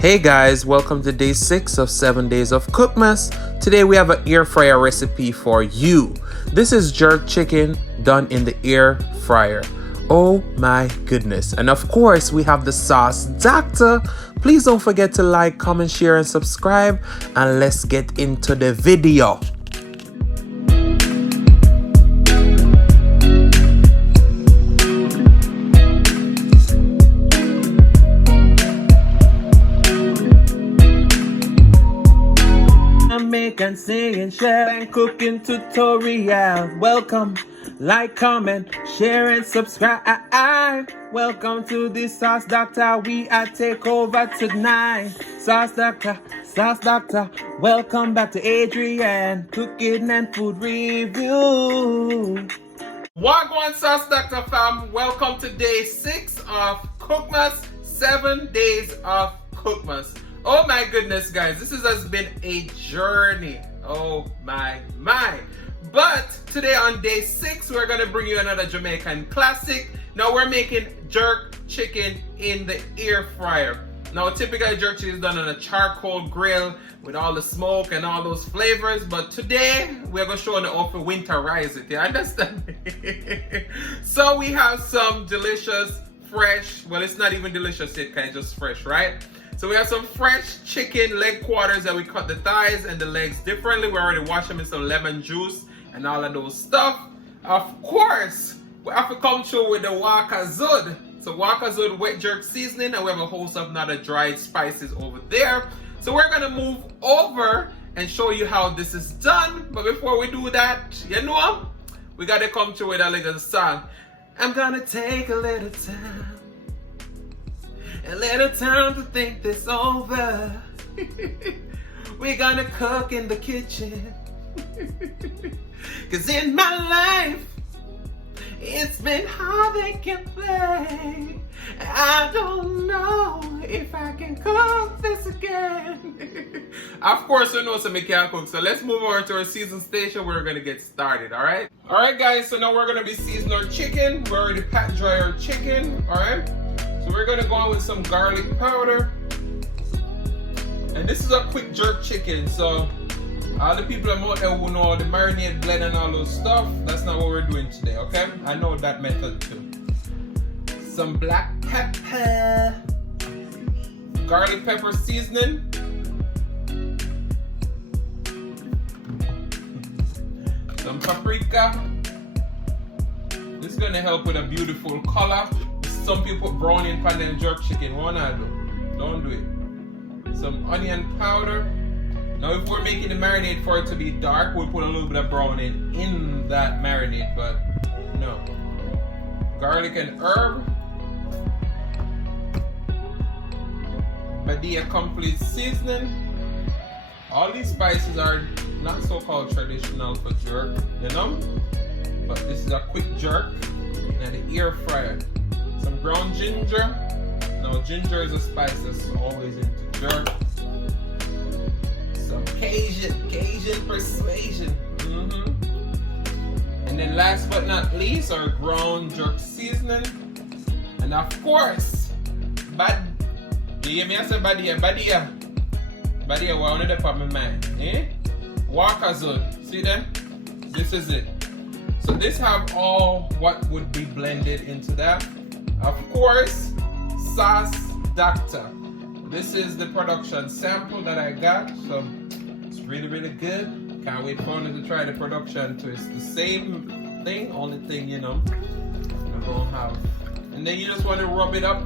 Hey guys, welcome to day 6 of 7 days of Cookmas. Today we have an air fryer recipe for you. This is jerk chicken done in the air fryer. Oh my goodness. And of course we have the sauce doctor. Please don't forget to like, comment, share and subscribe, and let's get into the video. Jamaican singing, share and cooking tutorial. Welcome, like, comment, share and subscribe. Welcome to the Sauce Doctor. We are take over tonight. Sauce Doctor, welcome back to Adrian, cooking and food review. Gwaan Sauce Doctor fam, welcome to day 6 of Cookmas, 7 days of Cookmas. Oh my goodness guys, this has been a journey. Oh my. But today on day 6, we're gonna bring you another Jamaican classic. Now we're making jerk chicken in the air fryer. Now typically jerk chicken is done on a charcoal grill with all the smoke and all those flavors, but today we're gonna show you how to winterize it. You understand? So we have some delicious fresh, well it's not even delicious yet, it's just fresh, right? So we have some fresh chicken leg quarters that we cut the thighs and the legs differently. We already washed them in some lemon juice and all of those stuff. Of course, we have to come through with the waka zud. So waka zud wet jerk seasoning, and we have a host of other dried spices over there. So we're gonna move over and show you how this is done. But before we do that, you know, we gotta come through with a little song. I'm gonna take a little time. A little time to think this over. We're gonna cook in the kitchen. Cause in my life, it's been hard they can play. I don't know if I can cook this again. Of course, we know some can't cook, so let's move over to our season station where we're gonna get started, alright? Alright guys, so now we're gonna be seasoning our chicken. We already pat dry our chicken, alright? So we're gonna go on with some garlic powder. And this is a quick jerk chicken, so all the people out there who know the marinade blend and all those stuff, that's not what we're doing today, okay? I know that method too. Some black pepper, garlic pepper seasoning, some paprika. This is gonna help with a beautiful color. Some people put brownie in pan and jerk chicken. What I do? Don't do it. Some onion powder. Now if we're making the marinade for it to be dark, we'll put a little bit of brownie in that marinade, but no. Garlic and herb. Badia complete seasoning. All these spices are not so-called traditional for jerk, you know? But this is a quick jerk and the air fryer. Some ground ginger. Now ginger is a spice that's always into jerk. Some Cajun persuasion. And then last but not least, our ground jerk seasoning. And of course, do you hear me? I said Badia, what on the top of my mind? Waka zud. See that? This is it. So this have all what would be blended into that. Of course, Sauce Doctor. This is the production sample that I got, so it's really good. Can't wait for you to try the production too. It's the same thing, only thing, you know, we're gonna have. And then you just want to rub it up.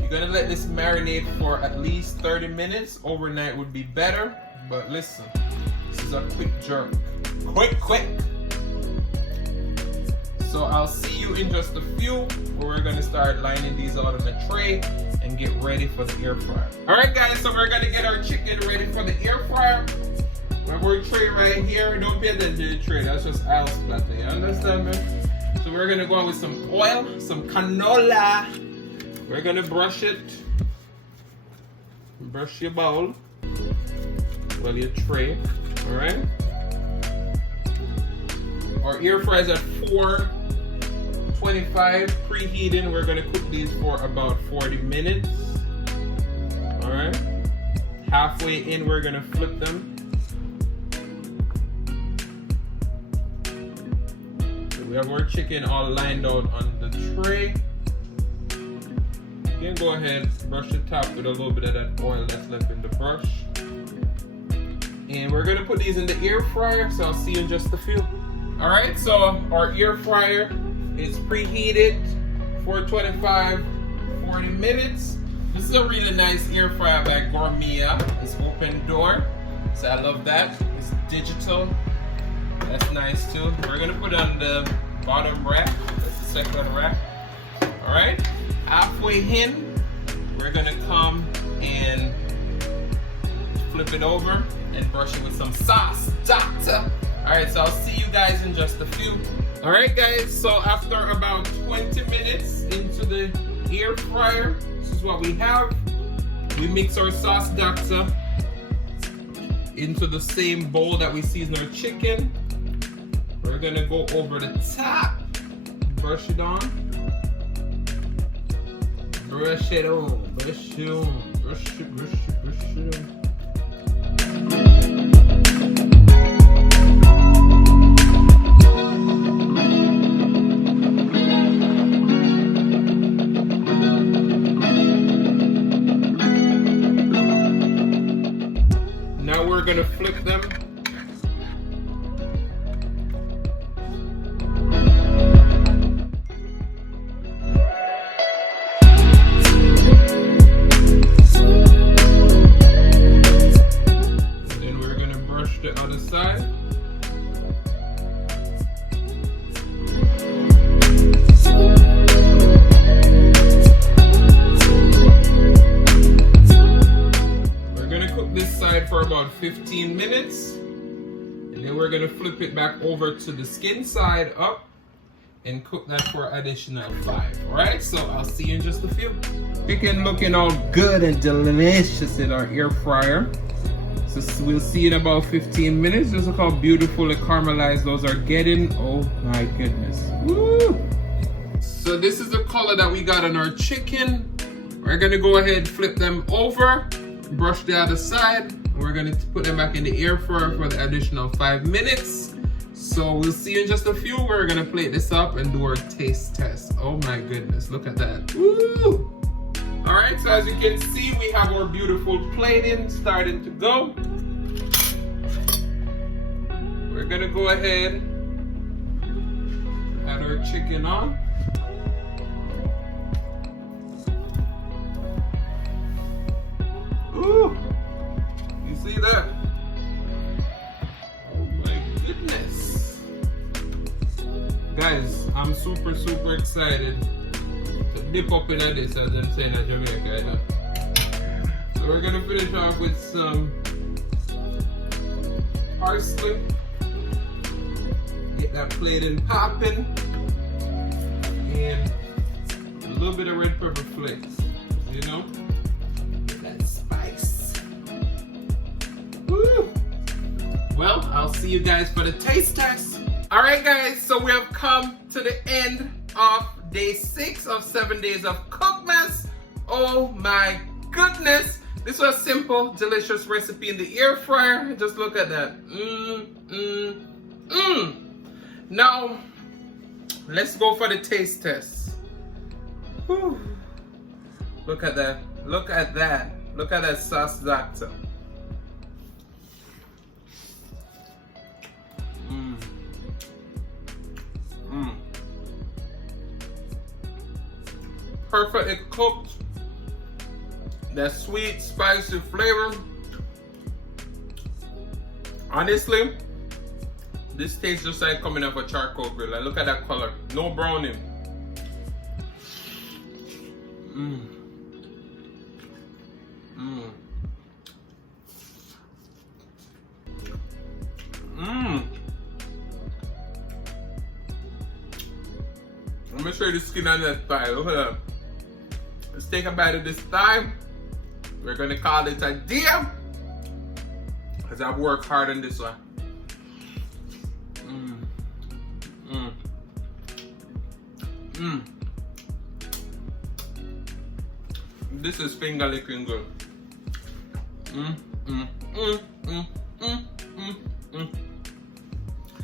You're gonna let this marinate for at least 30 minutes. Overnight would be better, but listen, this is a quick jerk. Quick. So I'll see you in just a few, where we're gonna start lining these out on the tray and get ready for the air fryer. Alright guys, so we're gonna get our chicken ready for the air fryer. We have our tray right here. Don't pay attention to the tray, that's just aisle splatter, you understand me? So we're gonna go on with some oil, some canola. We're gonna brush it. Brush your bowl. Well, your tray, alright? Our air fryer is at 425 preheating. We're gonna cook these for about 40 minutes. halfway in, we're gonna flip them. So we have our chicken all lined out on the tray. You can go ahead, brush the top with a little bit of that oil that's left in the brush. And we're gonna put these in the air fryer, so I'll see you in just a few. All right, so our air fryer is preheated for 25-40 minutes. This is a really nice air fryer by Gourmet. It's open door, so I love that. It's digital, that's nice too. We're gonna put it on the bottom rack, that's the second rack. All right, halfway in, we're gonna come and flip it over and brush it with some sauce, doctor. All right, so I'll see you guys in just a few. All right, guys, so after about 20 minutes into the air fryer, this is what we have. We mix our sauce, doctor, into the same bowl that we season our chicken. We're gonna go over the top, brush it on. Brush it on, brush it on, brush it, brush it, brush it on. Now we're gonna flip them. The other side. We're gonna cook this side for about 15 minutes, and then we're gonna flip it back over to the skin side up and cook that for additional 5. All right, so I'll see you in just a few. Chicken looking all good and delicious in our air fryer. So we'll see in about 15 minutes. Just look how beautifully caramelized those are getting. Oh my goodness. Woo! So this is the color that we got on our chicken. We're gonna go ahead and flip them over, brush the other side. We're gonna put them back in the air fryer for the additional 5 minutes. So we'll see you in just a few. We're gonna plate this up and do our taste test. Oh my goodness, look at that. Woo! All right, so as you can see, we have our beautiful plating starting to go. We're gonna go ahead, add our chicken on. Ooh, you see that? Oh my goodness. Guys, I'm super excited to dip up in this, as I'm saying in Jamaica. So we're gonna finish off with some parsley. Get that plating popping. And a little bit of red pepper flakes, you know? That spice. Woo! Well, I'll see you guys for the taste test. All right, guys, so we have come to the end of day 6 of 7 days of Cookmas. Oh my goodness. This was a simple, delicious recipe in the air fryer. Just look at that. Now, let's go for the taste test. Whew. Look at that. Look at that. Look at that sauce, doctor. Perfectly cooked. That sweet, spicy flavor. Honestly, this tastes just like coming off a charcoal grill. Like, look at that color. No browning. Let me show you the skin on that thigh. Look at that. Let's take a bite of this thigh. We're gonna call it a day, because I've worked hard on this one. This is finger licking good.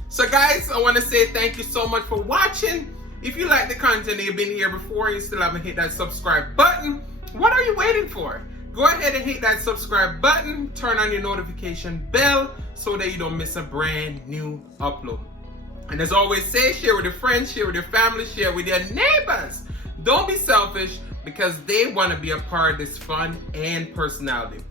So guys, I want to say thank you so much for watching. If you like the content and you've been here before and you still haven't hit that subscribe button, what are you waiting for? Go ahead and hit that subscribe button, turn on your notification bell so that you don't miss a brand new upload. And as always say, share with your friends, share with your family, share with your neighbors. Don't be selfish because they want to be a part of this fun and personality.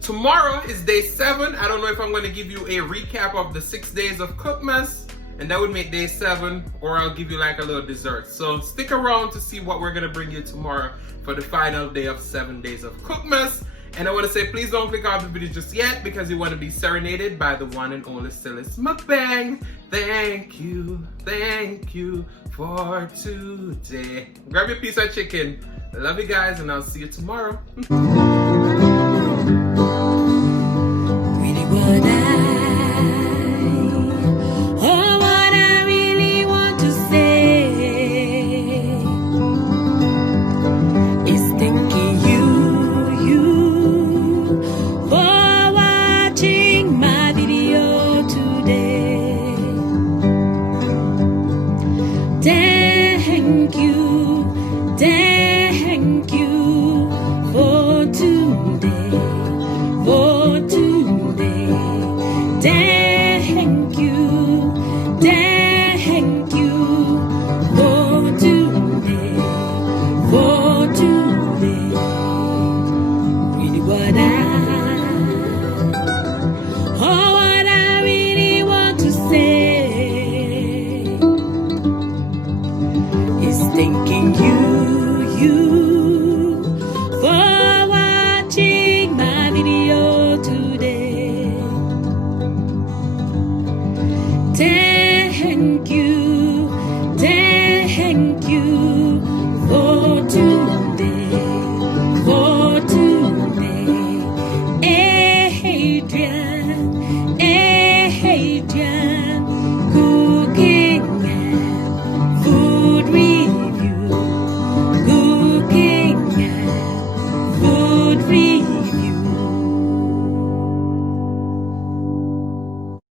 Tomorrow is day 7. I don't know if I'm going to give you a recap of the 6 days of Cookmas, and that would make day 7, or I'll give you like a little dessert. So stick around to see what we're going to bring you tomorrow for the final day of 7 days of Cookmas. And I want to say, please don't click off the video just yet because you want to be serenaded by the one and only Silas Mukbang. Thank you for today. Grab your piece of chicken. I love you guys, and I'll see you tomorrow.